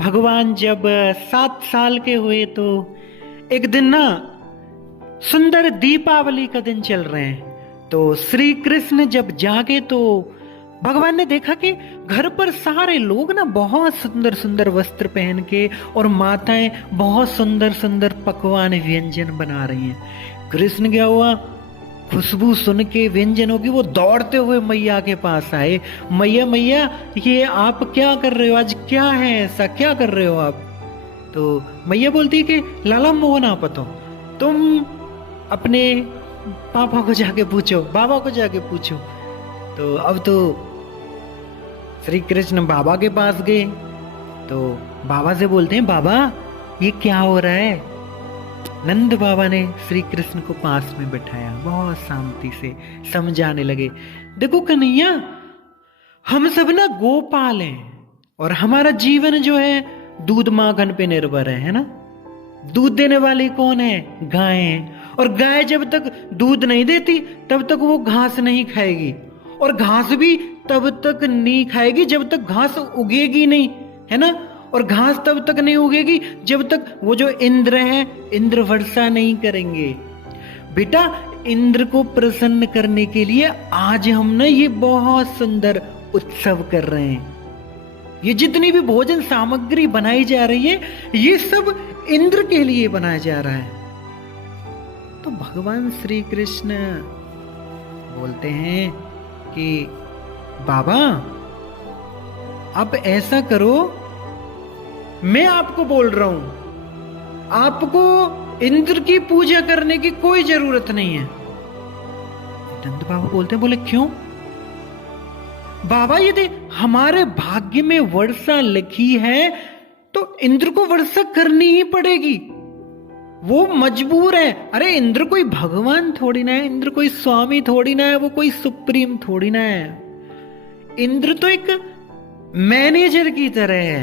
भगवान जब 7 साल के हुए तो एक दिन ना सुंदर दीपावली का दिन चल रहे हैं। तो श्री कृष्ण जब जागे तो भगवान ने देखा कि घर पर सारे लोग ना बहुत सुंदर सुंदर वस्त्र पहन के और माताएं बहुत सुंदर सुंदर पकवान व्यंजन बना रही हैं। कृष्ण क्या हुआ, खुशबू सुन के व्यंजनों की वो दौड़ते हुए मैया के पास आए। मैया मैया ये आप क्या कर रहे हो, आज क्या है, ऐसा क्या कर रहे हो आप? तो मैया बोलती कि लाला मोहन आपतो, तुम अपने पापा को जाके पूछो, बाबा को जाके पूछो। तो अब तो श्री कृष्ण बाबा के पास गए। तो बाबा से बोलते हैं, बाबा ये क्या हो रहा है? नंद बाबा ने श्री कृष्ण को पास में बैठाया, बहुत शांति से समझाने लगे, देखो कन्हैया, हम सब ना गोपाल हैं और हमारा जीवन जो है दूध माखन पे निर्भर है ना। दूध देने वाली कौन है? गाय है। और गाय जब तक दूध नहीं देती तब तक वो घास नहीं खाएगी, और घास भी तब तक नहीं खाएगी जब तक घास उगेगी नहीं, है ना। और घास तब तक नहीं उगेगी जब तक वो जो इंद्र है, इंद्र वर्षा नहीं करेंगे। बेटा, इंद्र को प्रसन्न करने के लिए आज हम ना ये बहुत सुंदर उत्सव कर रहे हैं। ये जितनी भी भोजन सामग्री बनाई जा रही है ये सब इंद्र के लिए बनाया जा रहा है। तो भगवान श्री कृष्ण बोलते हैं कि बाबा आप ऐसा करो, मैं आपको बोल रहा हूं, आपको इंद्र की पूजा करने की कोई जरूरत नहीं है। नंद बाबा बोलते हैं, बोले क्यों? बाबा यदि हमारे भाग्य में वर्षा लिखी है तो इंद्र को वर्षा करनी ही पड़ेगी, वो मजबूर है। अरे इंद्र कोई भगवान थोड़ी ना है, इंद्र कोई स्वामी थोड़ी ना है, वो कोई सुप्रीम थोड़ी ना है। इंद्र तो एक मैनेजर की तरह है,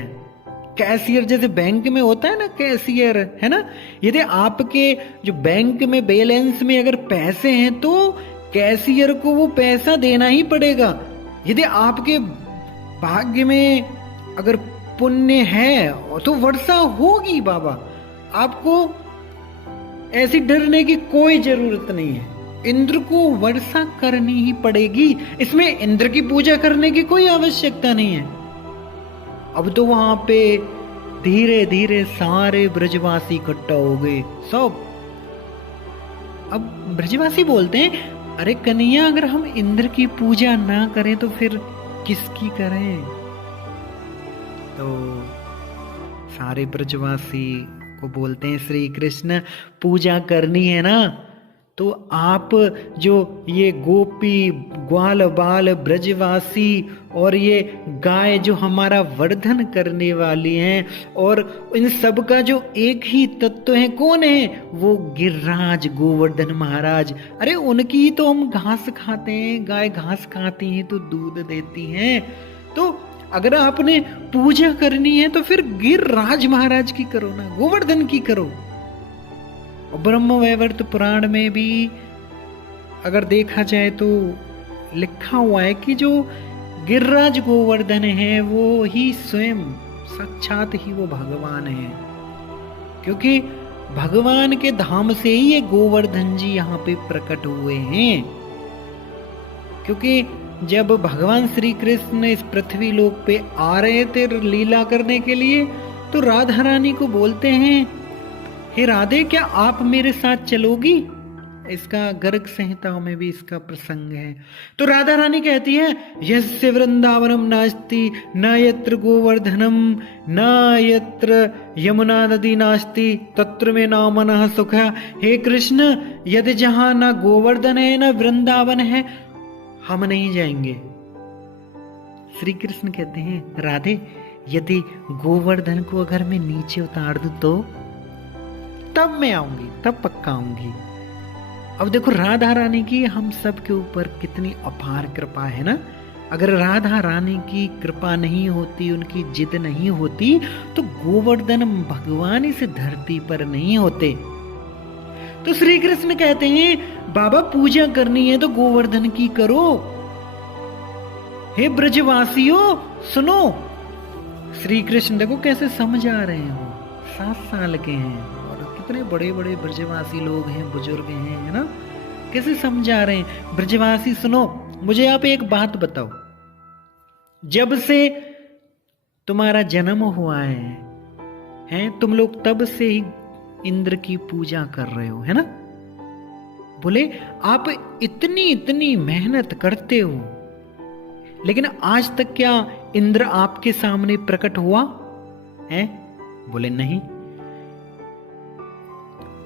कैशियर जैसे बैंक में होता है ना, कैशियर, है ना। यदि आपके जो बैंक में बैलेंस में अगर पैसे हैं तो कैशियर को वो पैसा देना ही पड़ेगा। यदि आपके भाग्य में अगर पुण्य है तो वर्षा होगी बाबा, आपको ऐसी डरने की कोई जरूरत नहीं है। इंद्र को वर्षा करनी ही पड़ेगी, इसमें इंद्र की पूजा करने की कोई आवश्यकता नहीं है। अब तो वहां पे धीरे धीरे सारे ब्रजवासी इकट्ठा हो गए सब। अब ब्रजवासी बोलते हैं, अरे कन्हैया, अगर हम इंद्र की पूजा ना करें तो फिर किसकी करें? तो सारे ब्रजवासी को बोलते हैं, श्री कृष्ण पूजा करनी है ना तो आप जो ये गोपी ग्वाल बाल ब्रजवासी और ये गाय जो हमारा वर्धन करने वाली हैं, और इन सब का जो एक ही तत्व है, कौन है? वो गिरिराज गोवर्धन महाराज। अरे उनकी तो हम घास खाते हैं, गाय घास खाती हैं तो दूध देती हैं। तो अगर आपने पूजा करनी है तो फिर गिरिराज महाराज की करो ना, गोवर्धन की करो। ब्रह्म वैवर्त पुराण में भी अगर देखा जाए तो लिखा हुआ है कि जो गिरिराज गोवर्धन है वो ही स्वयं साक्षात ही वो भगवान है, क्योंकि भगवान के धाम से ही ये गोवर्धन जी यहाँ पे प्रकट हुए हैं। क्योंकि जब भगवान श्री कृष्ण इस पृथ्वी लोक पे आ रहे थे लीला करने के लिए, तो राधा रानी को बोलते हैं, हे राधे, क्या आप मेरे साथ चलोगी? इसका गर्ग संहिता में भी इसका प्रसंग है। तो राधा रानी कहती है, यस्य वृंदावनम नास्ति न यत्र गोवर्धनम न यत्र यमुना नदी नास्ति तत्र में नामनः सुख। हे कृष्ण, यदि जहां न गोवर्धन है न वृंदावन है, हम नहीं जाएंगे। श्री कृष्ण कहते हैं, राधे, यदि गोवर्धन को अगर मैं नीचे उतार दूं तो तब मैं आऊंगी, तब पक्का आऊंगी। अब देखो राधा रानी की हम सब के ऊपर कितनी अपार कृपा है ना। अगर राधा रानी की कृपा नहीं होती, उनकी जिद नहीं होती, तो गोवर्धन भगवान इस धरती पर नहीं होते। तो श्री कृष्ण कहते हैं, बाबा पूजा करनी है तो गोवर्धन की करो। हे ब्रजवासियों सुनो, श्री कृष्ण देखो कैसे समझा रहे हैं, वो 7 साल के हैं और कितने बड़े बड़े ब्रजवासी लोग हैं, बुजुर्ग हैं, है ना, कैसे समझा रहे हैं। ब्रजवासी सुनो, मुझे आप एक बात बताओ, जब से तुम्हारा जन्म हुआ है तुम लोग तब से ही इंद्र की पूजा कर रहे हो, है ना। बोले आप इतनी इतनी मेहनत करते हो, लेकिन आज तक क्या इंद्र आपके सामने प्रकट हुआ है? बोले नहीं।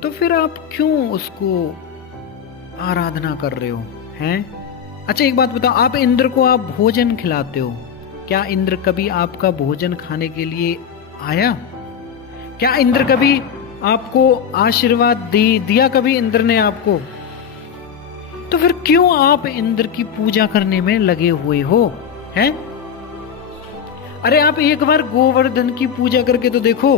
तो फिर आप क्यों उसको आराधना कर रहे हो, हैं? अच्छा एक बात बताओ, आप इंद्र को आप भोजन खिलाते हो, क्या इंद्र कभी आपका भोजन खाने के लिए आया? क्या इंद्र कभी आपको आशीर्वाद दिया कभी इंद्र ने आपको? तो फिर क्यों आप इंद्र की पूजा करने में लगे हुए हो, हैं? अरे आप एक बार गोवर्धन की पूजा करके तो देखो,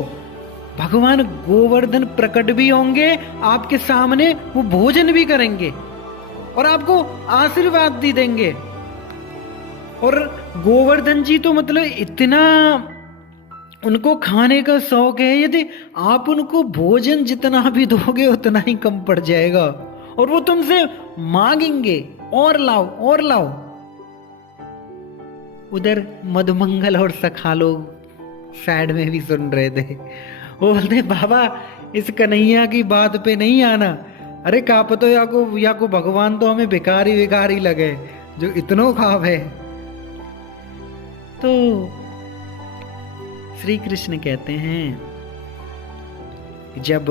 भगवान गोवर्धन प्रकट भी होंगे आपके सामने, वो भोजन भी करेंगे और आपको आशीर्वाद भी देंगे। और गोवर्धन जी तो मतलब इतना उनको खाने का शौक है, यदि आप उनको भोजन जितना भी दोगे उतना ही कम पड़ जाएगा, और वो तुमसे मांगेंगे और लाओ और लाओ। उधर मधुमंगल और सखा लोग साइड में भी सुन रहे थे, वो बोलते बाबा इस कन्हैया की बात पे नहीं आना, अरे काप तो या को भगवान तो हमें भिखारी लगे जो इतनो खाव है। तो श्री कृष्ण कहते हैं जब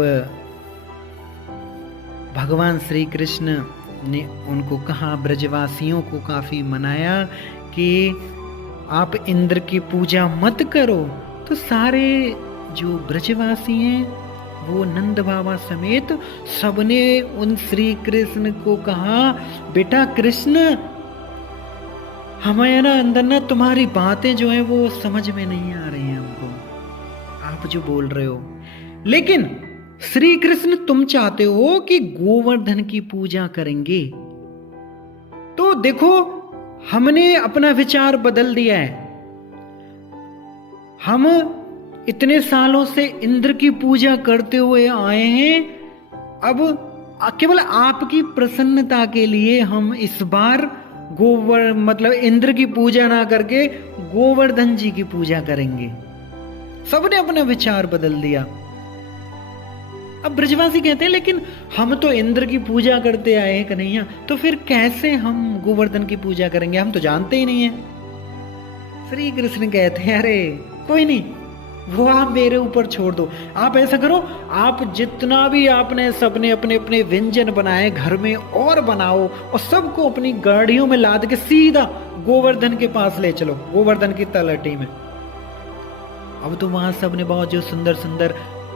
भगवान श्री कृष्ण ने उनको कहा, ब्रजवासियों को काफी मनाया कि आप इंद्र की पूजा मत करो, तो सारे जो ब्रजवासी हैं वो नंद बाबा समेत सबने उन श्री कृष्ण को कहा, बेटा कृष्ण हमें ना अंदर ना तुम्हारी बातें जो है वो समझ में नहीं आ रही हैं हमको, आप जो बोल रहे हो, लेकिन श्री कृष्ण तुम चाहते हो कि गोवर्धन की पूजा करेंगे, तो देखो हमने अपना विचार बदल दिया है। हम इतने सालों से इंद्र की पूजा करते हुए आए हैं, अब केवल आपकी प्रसन्नता के लिए हम इस बार मतलब इंद्र की पूजा ना करके गोवर्धन जी की पूजा करेंगे। सबने अपना विचार बदल दिया। अब ब्रजवासी कहते हैं लेकिन हम तो इंद्र की पूजा करते आए हैं कन्हैया, तो फिर कैसे हम गोवर्धन की पूजा करेंगे, हम तो जानते ही नहीं है। श्री कृष्ण कहते हैं अरे कोई नहीं, वो आप मेरे ऊपर छोड़ दो। आप ऐसा करो, आप जितना भी आपने सबने अपने अपने व्यंजन बनाए घर में और बनाओ, और सबको अपनी गाड़ियों में लाद के सीधा गोवर्धन के पास ले चलो, गोवर्धन की तलहटी में। अब तो वहां सबने बहुत जो सुंदर सुंदर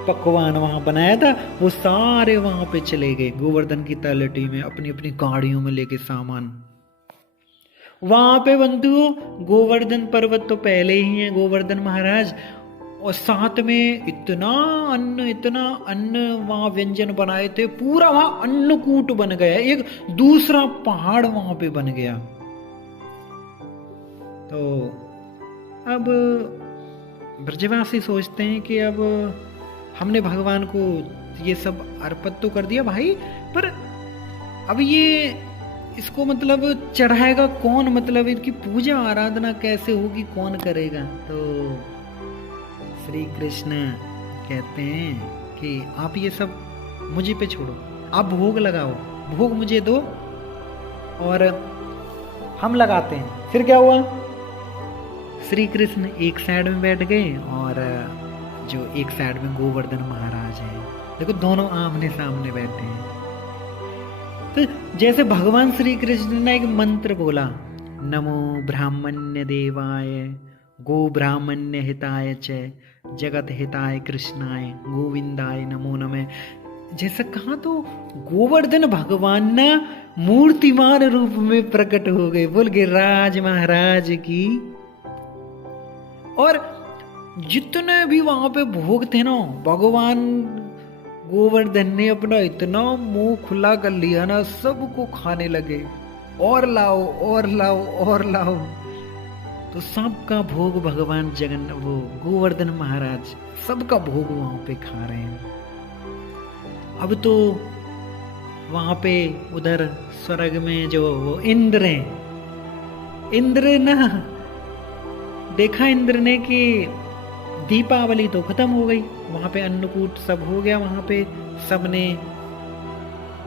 पकवान वहां बनाया था, वो सारे वहां पे चले गए गोवर्धन की तलहटी में, अपनी अपनी गाड़ियों में लेके सामान। वहां पे बंधु गोवर्धन पर्वत तो पहले ही है, गोवर्धन महाराज, और साथ में इतना अन्न वहां व्यंजन बनाए थे, पूरा वहां अन्नकूट बन गया, एक दूसरा पहाड़ वहां पे बन गया। तो अब ब्रजवासी सोचते हैं कि अब हमने भगवान को ये सब अर्पित तो कर दिया भाई, पर अब ये इसको मतलब चढ़ाएगा कौन, मतलब इनकी पूजा आराधना कैसे होगी, कौन करेगा? तो श्री कृष्ण कहते हैं कि आप ये सब मुझे पे छोड़ो, आप भोग लगाओ, भोग मुझे दो और हम लगाते हैं। फिर क्या हुआ, श्री कृष्ण एक साइड में बैठ गए और जो एक साइड में गोवर्धन महाराज है, देखो दोनों आमने सामने बैठे हैं। तो जैसे भगवान श्री कृष्ण ने एक मंत्र बोला, नमो ब्राह्मण्य देवाय गो ब्राह्मण्य हिताय च जगत हिताय कृष्णाय गोविंदाय नमो नमः, जैसा कहा तो गोवर्धन भगवान ना मूर्तिमान रूप में प्रकट हो गए। बोल गिरिराज महाराज की। और जितने भी वहां पे भोग थे ना, भगवान गोवर्धन ने अपना इतना मुंह खुला कर लिया ना, सबको खाने लगे, और लाओ और लाओ और लाओ। तो सबका भोग भगवान वो गोवर्धन महाराज सबका भोग वहां पे खा रहे हैं। अब तो वहां पे उधर स्वर्ग में जो वो इंद्र हैं, इंद्र ना देखा इंद्र ने कि दीपावली तो खत्म हो गई, वहां पे अन्नकूट सब हो गया, वहां पे सबने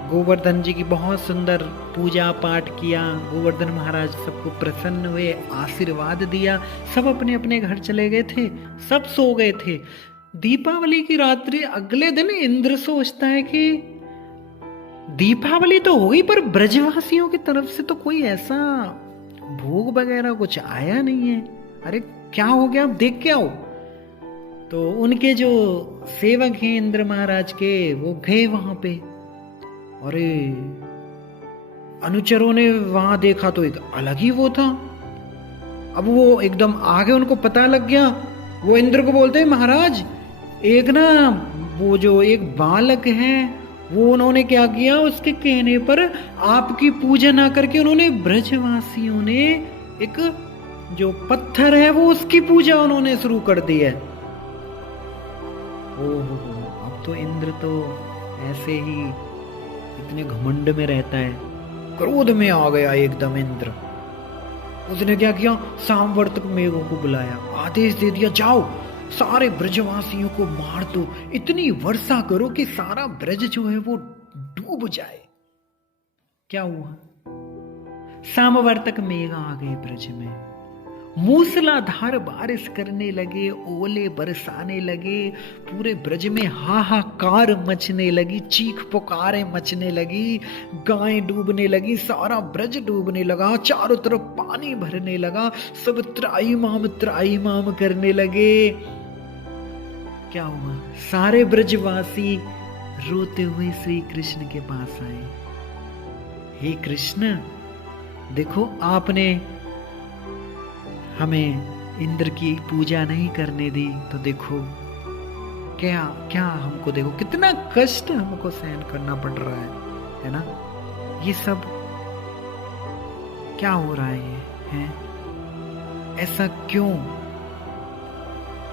गोवर्धन जी की बहुत सुंदर पूजा पाठ किया, गोवर्धन महाराज सबको प्रसन्न हुए, आशीर्वाद दिया, सब अपने अपने घर चले गए थे, सब सो गए थे। दीपावली की रात्रि अगले दिन इंद्र सोचता है कि दीपावली तो हो गई पर ब्रजवासियों की तरफ से तो कोई ऐसा भोग वगैरह कुछ आया नहीं है, अरे क्या हो गया, अब देख के आओ। तो उनके जो सेवक हैं इंद्र महाराज के, वो गए वहां पे, अरे अनुचरों ने वहां देखा तो एक अलग ही वो था। अब वो एकदम आगे उनको पता लग गया, वो इंद्र को बोलते हैं महाराज एक ना वो जो एक बालक है वो उन्होंने क्या किया, उसके कहने पर आपकी पूजा ना करके उन्होंने ब्रजवासियों ने एक जो पत्थर है वो उसकी पूजा उन्होंने शुरू कर दी है। ओहो, अब तो इंद्र तो ऐसे ही इतने घमंड में रहता है, क्रोध में आ गया एकदम इंद्र। उसने क्या किया, सामवर्तक मेघों को बुलाया, आदेश दे दिया जाओ सारे ब्रजवासियों को मार दो, इतनी वर्षा करो कि सारा ब्रज जो है वो डूब जाए। क्या हुआ, सामवर्तक मेघ आ गए ब्रज में, मूसलाधार बारिश करने लगे, ओले बरसाने लगे, पूरे ब्रज में हाहाकार मचने लगी, चीख पुकारें मचने लगी, गायें डूबने लगी, सारा ब्रज डूबने लगा, चारों तरफ पानी भरने लगा, सब त्राईमाम करने लगे। क्या हुआ, सारे ब्रजवासी रोते हुए श्री कृष्ण के पास आए, हे कृष्ण देखो आपने हमें इंद्र की पूजा नहीं करने दी, तो देखो क्या क्या हमको देखो कितना कष्ट हमको सहन करना पड़ रहा है ना, ये सब क्या हो रहा है? ऐसा क्यों,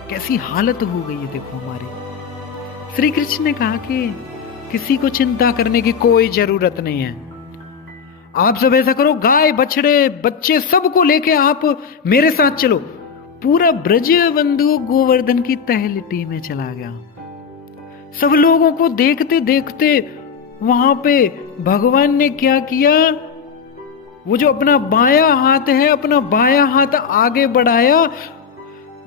कैसी हालत हो गई है देखो हमारी। श्री कृष्ण ने कहा कि किसी को चिंता करने की कोई जरूरत नहीं है, आप सब ऐसा करो, गाय बछड़े बच्चे सबको लेके आप मेरे साथ चलो। पूरा ब्रज बंधु गोवर्धन की तहलटी में चला गया। सब लोगों को देखते देखते वहां पे भगवान ने क्या किया, वो जो अपना बायां हाथ है, अपना बायां हाथ आगे बढ़ाया।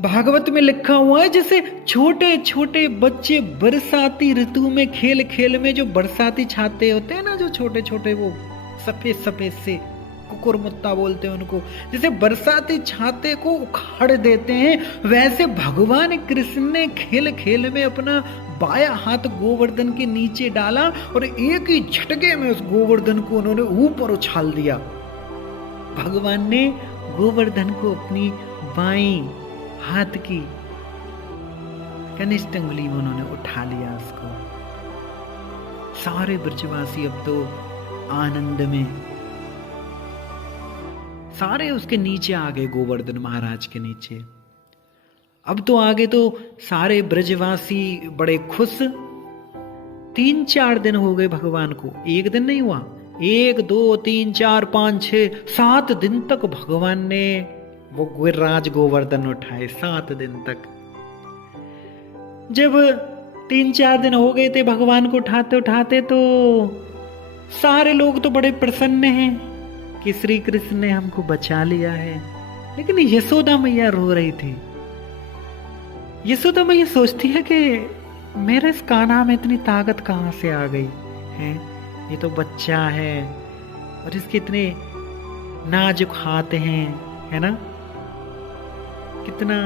भागवत में लिखा हुआ है जैसे छोटे छोटे बच्चे बरसाती ऋतु में खेल खेल में जो बरसाती छाते होते हैं ना, जो छोटे छोटे वो सफेद सफेद से कुकुरमुत्ता बोलते हैं उनको, जैसे बरसाती छाते को उखाड़ देते हैं, वैसे भगवान कृष्ण ने खेल खेल में अपना बायां हाथ गोवर्धन के नीचे डाला और एक ही झटके में उस गोवर्धन को उन्होंने ऊपर उछाल दिया। भगवान ने गोवर्धन को अपनी बाईं हाथ की कनिष्ठ अंगुली में उन्होंने उठा लिया उसको। सारे ब्रजवासी अब तो आनंद में सारे उसके नीचे आ गए, गोवर्धन महाराज के नीचे। अब तो आगे तो सारे ब्रजवासी बड़े खुश। 3-4 दिन हो गए भगवान को, एक दिन नहीं हुआ, 1 2 3 4 5 6 7 दिन तक भगवान ने वो गिरिराज गोवर्धन उठाए, 7 दिन तक। जब 3-4 दिन हो गए थे भगवान को उठाते उठाते, तो सारे लोग तो बड़े प्रसन्न हैं कि श्री कृष्ण ने हमको बचा लिया है। लेकिन यशोदा मैया रो रही थी। यशोदा मैया सोचती है कि मेरे इस कान्हा में इतनी ताकत कहां से आ गई है, ये तो बच्चा है और इसके इतने नाजुक हाथ हैं, है ना, कितना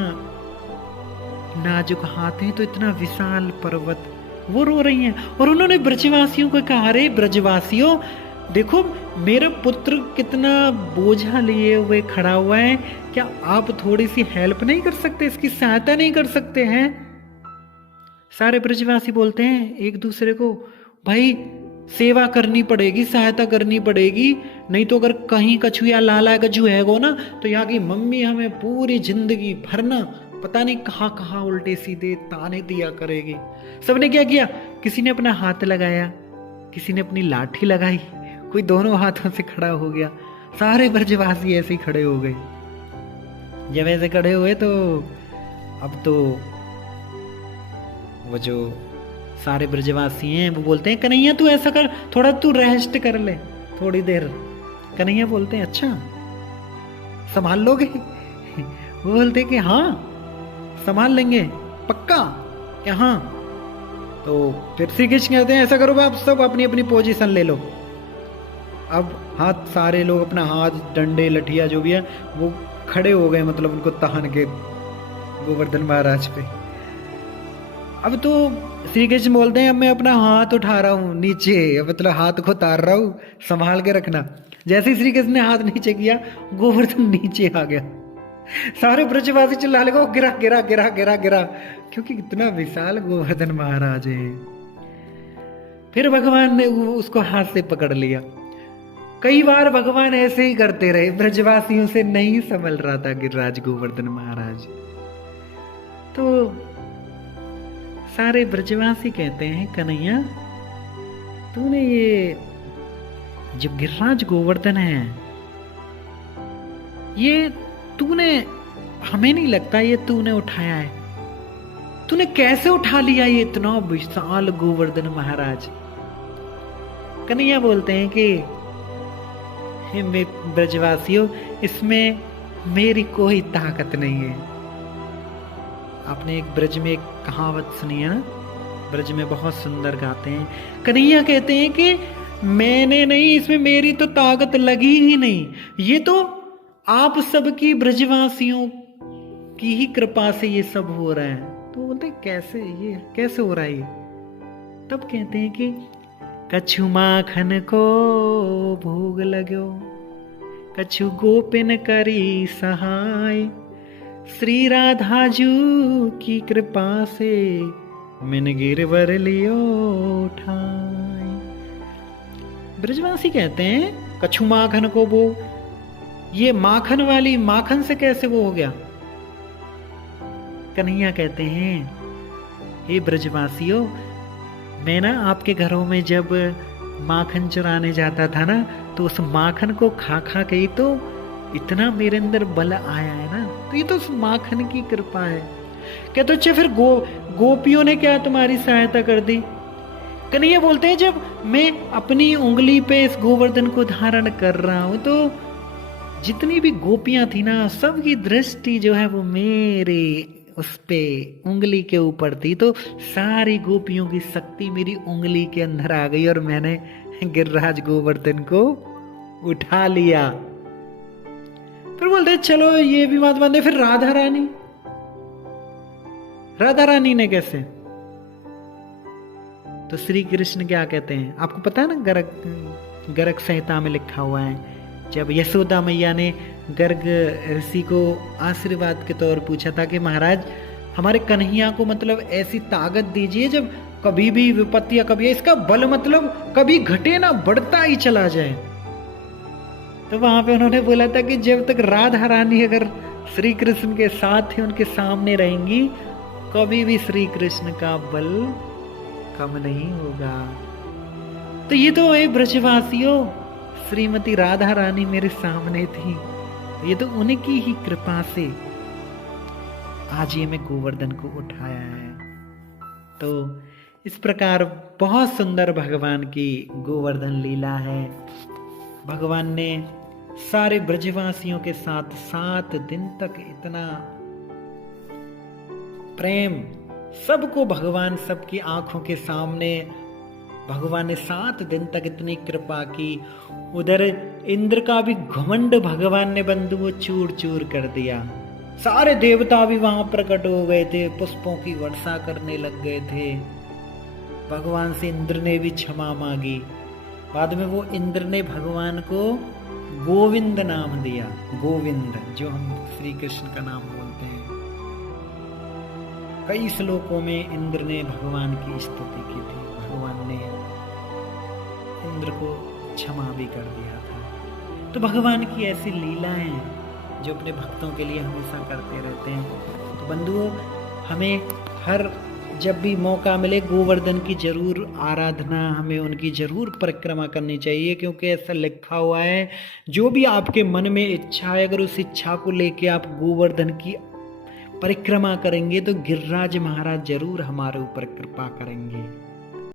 नाजुक हाथ हैं, तो इतना विशाल पर्वत। वो रो रही हैं और उन्होंने ब्रजवासियों को कहा, अरे ब्रजवासियों देखो मेरा पुत्र कितना बोझा लिए हुए खड़ा हुआ है, क्या आप थोड़ी सी हेल्प नहीं कर सकते, इसकी सहायता नहीं कर सकते हैं? सारे ब्रजवासी बोलते हैं एक दूसरे को, भाई सेवा करनी पड़ेगी, सहायता करनी पड़ेगी, नहीं तो अगर कहीं कछु या लाला कछु है गो ना तो यहाँ की मम्मी हमें पूरी जिंदगी भर ना पता नहीं कहाँ कहाँ उल्टे सीधे ताने दिया करेगी। सबने क्या किया, किसी ने अपना हाथ लगाया, किसी ने अपनी लाठी लगाई, कोई दोनों हाथों से खड़ा हो गया। सारे ब्रजवासी ऐसे ही खड़े हो गए। जब ऐसे खड़े हुए तो अब तो वो जो सारे ब्रजवासी हैं वो बोलते हैं कन्हैया तू ऐसा कर, थोड़ा तू रेस्ट कर ले थोड़ी देर। कन्हैया बोलते हैं अच्छा संभाल लोगे? वो बोलते कि हाँ संभाल लेंगे पक्का क्या? हाँ। तो फिर श्री कृष्ण कहते हैं ऐसा करो आप सब अपनी अपनी पोजीशन ले लो। अब हाथ सारे लोग अपना हाथ डंडे लठिया जो भी है वो खड़े हो गए, मतलब उनको तान के गोवर्धन महाराज पे। अब तो श्री कृष्ण बोलते हैं अब मैं अपना हाथ उठा रहा हूँ नीचे, मतलब हाथ को उतार रहा हूँ, संभाल के रखना। जैसे ही श्री कृष्ण ने हाथ नीचे किया गोवर्धन नीचे आ गया। सारे ब्रजवासी चिल्लाने लगे गिरा गिरा गिरा गिरा गिरा, क्योंकि इतना विशाल गोवर्धन महाराज है। फिर भगवान ने उसको हाथ से पकड़ लिया। कई बार भगवान ऐसे ही करते रहे, ब्रजवासियों से नहीं संभल रहा था गिरिराज गोवर्धन महाराज। तो सारे ब्रजवासी कहते हैं कन्हैया तूने ये जो गिरिराज गोवर्धन है ये तूने, हमें नहीं लगता ये तूने उठाया है, तूने कैसे उठा लिया ये इतना विशाल गोवर्धन महाराज? कन्हैया बोलते हैं कि हे ब्रजवासियों इसमें मेरी कोई ताकत नहीं है। आपने एक ब्रज में एक कहावत सुनी है ना, ब्रज में बहुत सुंदर गाते हैं। कन्हैया कहते हैं कि मैंने नहीं, इसमें मेरी तो ताकत लगी ही नहीं, ये तो आप सबकी ब्रजवासियों की ही कृपा से ये सब हो रहा है। तो बोलते कैसे, ये कैसे हो रहा है ये? तब कहते हैं कि कछु माखन को भोग लगो, कछु गोपिन करी सहाय, श्री राधा जू की कृपा से मिन गिरवर लियो ठाय। ब्रजवासी कहते हैं कछु माखन को वो, ये माखन वाली, माखन से कैसे वो हो गया? कन्हैया कहते हैं हे ब्रजवासियों मैं ना आपके घरों में जब माखन चुराने जाता था ना तो उस माखन को खा खा के ही तो इतना मेरे अंदर बल आया है ना, तो ये तो उस माखन की कृपा है। क्या तो अच्छा फिर गोपियों ने क्या तुम्हारी सहायता कर दी? कन्हैया बोलते हैं जब मैं अपनी उंगली पे इस गोवर्धन को धारण कर रहा हूं तो जितनी भी गोपियां थी ना सबकी दृष्टि जो है वो मेरे उस पे उंगली के ऊपर थी, तो सारी गोपियों की शक्ति मेरी उंगली के अंदर आ गई और मैंने गिरिराज गोवर्धन को उठा लिया। फिर बोलते चलो ये भी बात बंद है, फिर राधा रानी, राधा रानी ने कैसे? तो श्री कृष्ण क्या कहते हैं आपको पता है ना, गर्ग संहिता में लिखा हुआ है जब यशोदा मैया ने गर्ग ऋषि को आशीर्वाद के तौर पूछा था कि महाराज हमारे कन्हैया को मतलब ऐसी ताकत दीजिए जब कभी भी विपत्ति या कभी इसका बल मतलब कभी घटे ना, बढ़ता ही चला जाए। तो वहां पे उन्होंने बोला था कि जब तक राधा रानी अगर श्री कृष्ण के साथ ही उनके सामने रहेंगी कभी भी श्री कृष्ण का बल कम नहीं होगा। तो ये तो ये ब्रजवासियों श्रीमती राधा रानी मेरे सामने थी, ये तो उनकी ही कृपा से आज ये मैं गोवर्धन को उठाया है। तो इस प्रकार बहुत सुंदर भगवान की गोवर्धन लीला है। भगवान ने सारे ब्रजवासियों के साथ 7 दिन तक इतना प्रेम, सबको भगवान सबकी आंखों के सामने भगवान ने 7 दिन तक इतनी कृपा की। उधर इंद्र का भी घमंड भगवान ने बंधु वो चूर चूर कर दिया। सारे देवता भी वहां प्रकट हो गए थे, पुष्पों की वर्षा करने लग गए थे। भगवान से इंद्र ने भी क्षमा मांगी। बाद में वो इंद्र ने भगवान को गोविंद नाम दिया, गोविंद जो हम श्री कृष्ण का नाम बोलते हैं। कई श्लोकों में इंद्र ने भगवान की स्तुति की थी, भगवान ने इंद्र को क्षमा भी कर दिया था। तो भगवान की ऐसी लीलाएं हैं जो अपने भक्तों के लिए हमेशा करते रहते हैं। तो बंधुओं, हमें हर जब भी मौका मिले गोवर्धन की जरूर आराधना, हमें उनकी जरूर परिक्रमा करनी चाहिए, क्योंकि ऐसा लिखा हुआ है जो भी आपके मन में इच्छा है, अगर उस इच्छा को लेके आप गोवर्धन की परिक्रमा करेंगे तो गिरिराज महाराज जरूर हमारे ऊपर कृपा करेंगे।